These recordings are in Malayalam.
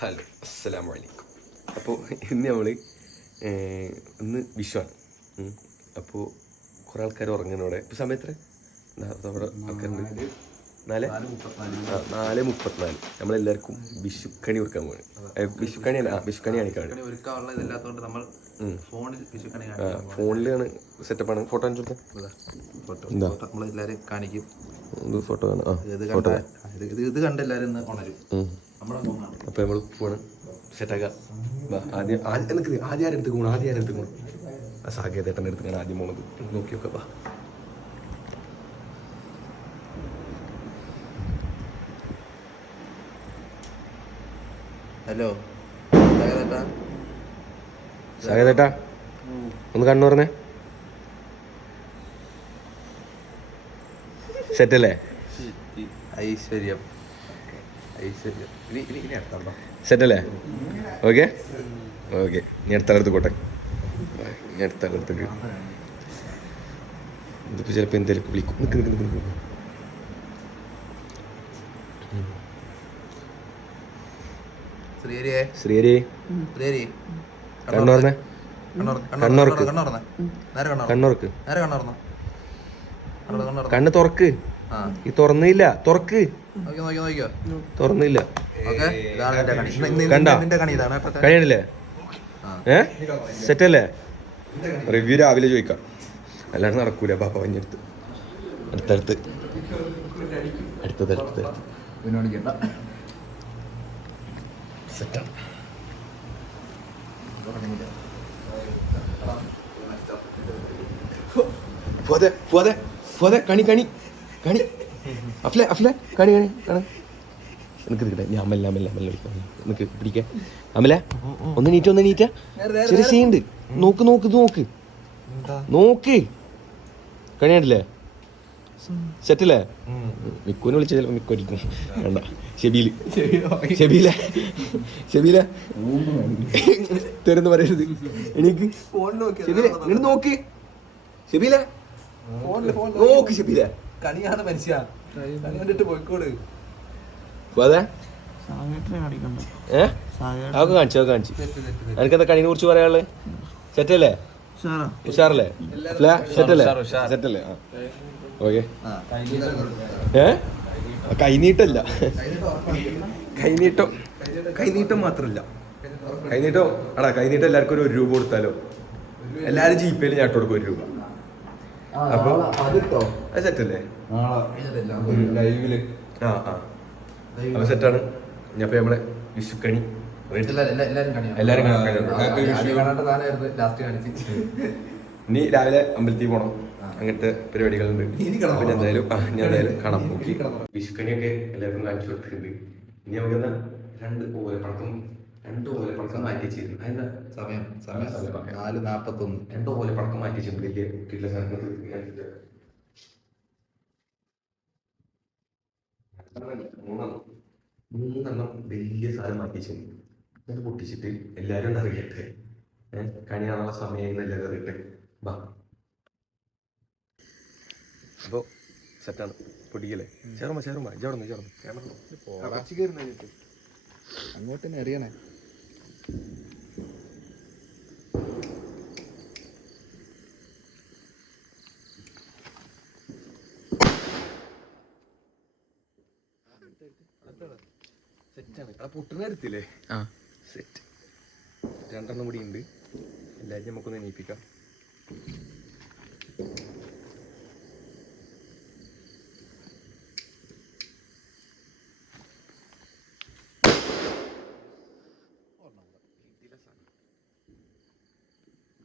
ഹലോ, അസ്സലാമു അലൈക്കും. അപ്പോൾ ഇന്ന് നമ്മൾ ഇന്ന് വിഷുവാണ്. അപ്പോൾ കുറേ ആൾക്കാർ ഉറങ്ങുന്ന ഇവിടെ ഇപ്പോൾ സമയത്ത് നമ്മുടെ ആൾക്കാരുണ്ട് 4:34. നമ്മളെല്ലാവർക്കും വിഷുക്കണി കൊടുക്കാൻ പോകുന്നത്. വിഷുക്കണിയല്ല, വിഷുക്കണി കാണിക്കാണ്. ഫോണിലാണ് സെറ്റപ്പാണ്. ഫോട്ടോ കാണിച്ചു എന്താ കാണിക്കും. ഫോട്ടോ കാണാം. ഇത് കണ്ട് എല്ലാവരും ഉണരും. അപ്പോൾ നമ്മൾ പോകണം സെറ്റാക്കാം. ആദ്യം ആരും എടുത്ത് പോകണം. ആ സാഗേതേട്ടൻ്റെ അടുത്ത് ഞാൻ ആദ്യം പോണത്. നോക്കി നോക്കാം. വാ. ഹലോ സാഗേതേട്ടാ, ഒന്ന് കണ്ണു പറഞ്ഞേ. സെറ്റല്ലേ? ഐശ്വര്യം സെറ്റല്ലേ? Okay okay. ഞാൻ അടുത്ത സ്ഥലത്ത് പോട്ടെ. ഞാൻ അടുത്ത സ്ഥലത്തേക്ക് ഇതിപ്പോൾ ചിലപ്പോൾ എന്തെങ്കിലും വിളിക്കും. നിൽക്ക്. ശ്രീഹരി കണ്ണുറന്നേ. കണ്ണുറക്ക്. കണ്ണ് തുറക്ക്. ഈ തുറന്നില്ല. തുറക്ക്. തുറന്നില്ല. കഴിയണില്ലേ? സെറ്റല്ലേ? റിവ്യൂ രാവിലെ ചോദിക്കാം, അല്ലാണ്ട് നടക്കൂല. പാപ്പ പറഞ്ഞെടുത്ത് അടുത്തടുത്ത് സെറ്റാണ്. കണി അഫ്ലെ കണി നിനക്ക് നിൽക്കട്ടെ. ഞാൻ മെല്ലെ വിളിക്കാം. നിനക്ക് പിടിക്കാൻ അമല. ഒന്ന് നീറ്റ. ചെറിയ സീനുണ്ട്. നോക്ക്. കണി കണ്ടില്ലേ? സെറ്റല്ലേ? മിക്കുവിനെ വിളിച്ച ചിലപ്പോൾ മിക്കു അടിക്കും. വേണ്ട. ഷെബീല തരുന്ന് പറയരുത്. എനിക്ക് ഷെബീല നോക്ക്. ഷെബീല കണിയാണ് മനുഷ്യ. പോയിക്കോട്. അതെ അതൊക്കെ കാണിച്ചു. എനിക്കെന്താ കണിനെ കുറിച്ച് പറയാനുള്ളത്? സെറ്റല്ലേ? ഉഷാറല്ലേ? സെറ്റല്ലേ? ഓക്കെ. കൈനീട്ടല്ല, കൈനീട്ടം മാത്രല്ല. കൈനീട്ടം എല്ലാവർക്കും ഒരു രൂപ കൊടുത്താലോ? എല്ലാരും ജീപ്പേയിൽ ഞാൻ ഇട്ട് കൊടുക്കും 1 രൂപ. അപ്പൊ അത് സെറ്റല്ലേ? അപ്പൊ സെറ്റാണ്. ഞാൻ നമ്മളെ വിഷുക്കണി എല്ലാരും ഇനി രാവിലെ അമ്പലത്തിൽ പോണം. അങ്ങനത്തെ പരിപാടികളുണ്ട്. പിന്നെ എന്തായാലും കാണാൻ നോക്കി. വിഷുക്കണിയൊക്കെ എല്ലാവർക്കും കാണിച്ചു കൊടുത്തിട്ടുണ്ട്. ഇനി നമുക്ക് 2 ഓലപ്പടക്കം മാറ്റി വെച്ചിരുന്നു. അതെന്താ സമയം 4:41. 2 ഓലപ്പടക്കം മാറ്റി വെച്ചിട്ടുണ്ട്. വലിയ കിട്ടില്ല സാധനങ്ങൾ 3 വലിയ സാധനം മാറ്റി വെച്ചിട്ടുണ്ട്. എന്നിട്ട് പൊട്ടിച്ചിട്ട് എല്ലാവരും ഒന്ന് അറിയട്ടെ. കണി കാണാനുള്ള സമയം എല്ലാവരും അറിയട്ടെ. ബാ. അപ്പോൾ സെറ്റാണ്. പൊടിക്കല്ലേ? ചേർമ്മ അങ്ങോട്ട് തന്നെ അറിയണേ. സെറ്റാണ്. ആ പൊട്ടുന്ന എടുത്തില്ലേ? സെറ്റ്. 2 കൂടി ഉണ്ട്. എല്ലാവരും നമുക്കൊന്ന് എണീപ്പിക്കാം.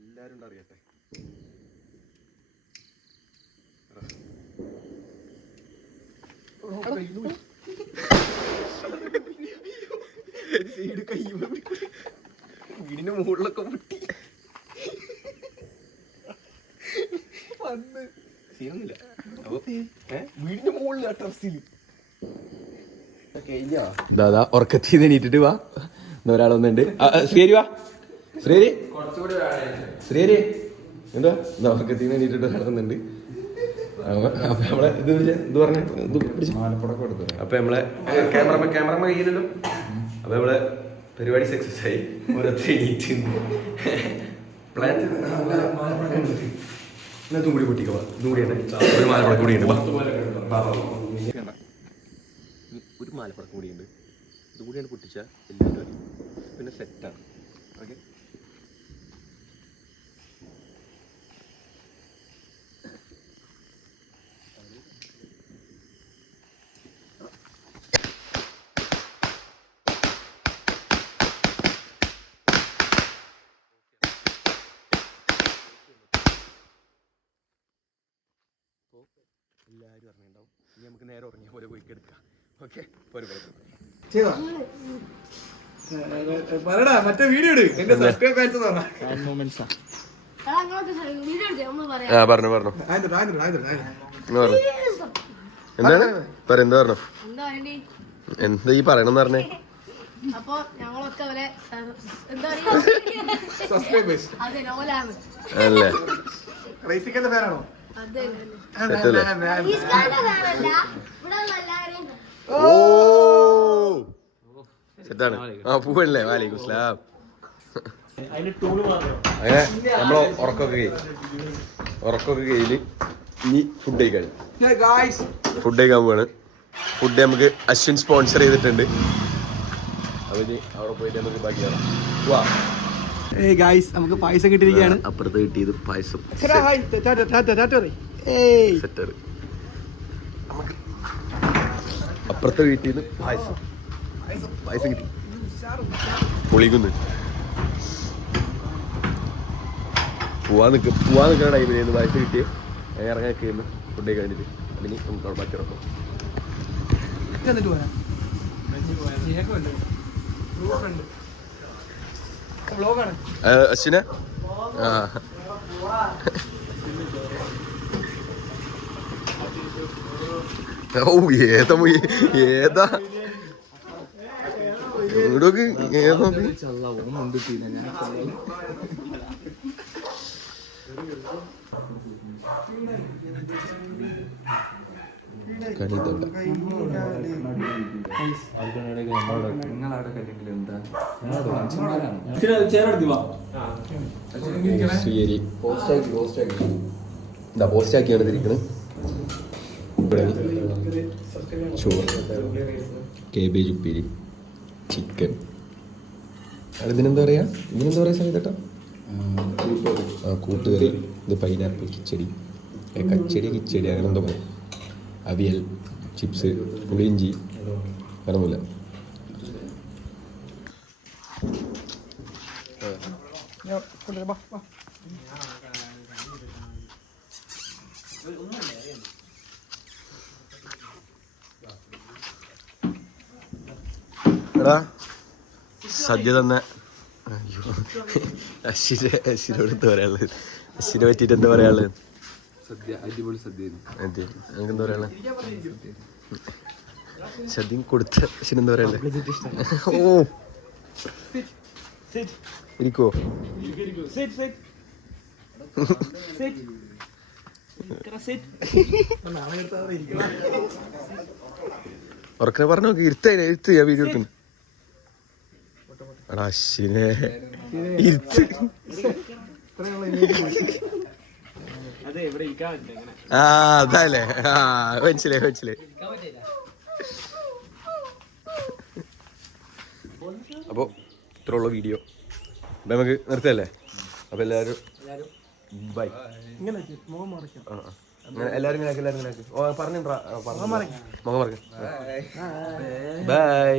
എല്ലാവരും അറിയട്ടെ. വീടിന്റെ മുകളിലൊക്കെ പൊട്ടി. സീനൊന്നുമില്ല. അപ്പൊ വീടിന്റെ മുകളിൽ ടെറസിൽ ദാദാ ഉറക്കത്തിൽ എണീറ്റിട്ട് വാ. ഒരാളൊന്നുണ്ട്. ശ്രീഹരി വാ. ശ്രീഹരി എന്താ ഉറക്കത്തിൽ എണീറ്റിട്ട് ഒരാളൊന്നുണ്ട്. അപ്പൊ നമ്മളെ ഇത് പറഞ്ഞു. അപ്പൊ നമ്മളെ ക്യാമറ കയ്യിലല്ലോ. അപ്പൊ നമ്മളെ പരിപാടി സക്സസ് ആയി. ഓരോരുത്തർ എണീറ്റ് പ്ലാൻ ഇതും കൂടി പൊട്ടിക്കുക. ഇതും കൂടി ഒരു മാലപ്പടക്കം കൂടി ഉണ്ട്. ഒരു മാലപ്പടക്കം കൂടി ഉണ്ട്. ഇതും കൂടിയാണ് പൊട്ടിച്ചാൽ എല്ലാവരും അറിയും. പിന്നെ സെറ്റാണ്. ഓക്കെ, എല്ലാവരും അറിഞ്ഞിട്ടുണ്ടാവും. ഇനി നമുക്ക് നേരെ ഉറങ്ങിയ പോലെ പോയി എടുക്കാം. ഓക്കെ, പറയടാ, മറ്റേ വീഡിയോ ഇട്. എന്റെ സബ്സ്ക്രൈബ് പറഞ്ഞു. എന്താണ് പറ, എന്താ പറഞ്ഞു, എന്താ ഈ പറയണെന്ന് പറഞ്ഞേ? അപ്പൊ ഞങ്ങളൊക്കെ അവരെ എന്താ സബ്സ്ക്രൈബേഴ്സ് അല്ലേ? റേസിക്കന്റെ ഫാനാണോ? ഓ സെറ്റാണ്. ആ പൂവല്ലേ, വാലേക്കും സ്ലാം. അങ്ങനെ നമ്മളെ ഉറക്കൊക്കെ കയ്യില് ഇനി ഫുഡ് കഴിക്കാൻ പോവാണ്. ഫുഡ് നമുക്ക് അശ്വിൻ സ്പോൺസർ ചെയ്തിട്ടുണ്ട്. അപ്പൊ ഇനി അവിടെ പോയിട്ട് നമുക്ക് ബാക്കിയാണ്. വാ നമുക്ക് പായസം കിട്ടിയിരിക്കുകയാണ്. അപ്പുറത്ത് കിട്ടിയത് പായസം. സെറ്ററ്. നമുക്ക് അപ്പുറത്തെ വീട്ടിൽ നിന്ന് പായസം കിട്ടി. പൊളിക്കുന്നു. പോവാൻ നിൽക്കുന്ന ടൈമിൽ പായസം കിട്ടിയ ഇറങ്ങാൻ കഴിയുന്നു. ഫുഡ് കഴിഞ്ഞിട്ട് അതിന് നമുക്ക് ബാക്കി ഇറക്കും. അശ്വിന ഓ ഏതാ ഏതാ ഇവിടൊക്കെ ഏതാ പോസ്റ്റാക്കിയാണ് തിരിക്കണത്. ചോറ്, കേബേജ് ഉപ്പേരി, ചിക്കൻ. ഇതിനെന്താ പറയാ സമയത്തേട്ടാ? കൂട്ടുകറി. ഇത് പൈനാപ്പിൾ കിച്ചടി, കിച്ചടി അങ്ങനെ എന്തോ പറയും. അവിയൽ, ചിപ്സ്, പുളിയിഞ്ചി, വേറൊന്നുമില്ല. എടാ സദ്യ തന്നെ. അയ്യോ, അശ്വിനോട് എന്താ പറയാനുള്ളത്? അശ്വിനെ പറ്റിയിട്ട് എന്താ പറയാനുള്ളത്? സദ്യ അടിപൊളി സദ്യ. അതെ, നമുക്ക് എന്താ പറയാനുള്ളത്? സദ്യം കൊടുത്ത അശ്വിൻ എന്താ പറയാനുള്ളത്? ഓ ഇരിക്കോ? ഉറക്കനെ പറഞ്ഞു നോക്കി. ഇരുത്ത് ഞാൻ വീഡിയോ എടുക്കുന്നു. എടാ അശ്വിനെ ഇരുത്ത്. ആ അതല്ലേ, ആ മനസ്സിലായി. അപ്പോൾ ഇത്രയുള്ള വീഡിയോ അപ്പം നമുക്ക് നിർത്തല്ലേ? അപ്പോൾ എല്ലാവരും ബൈ. എല്ലാവരും ഇങ്ങനെ പറഞ്ഞിട്ടുണ്ടാ മുഖം മറക്കാം. ബൈ.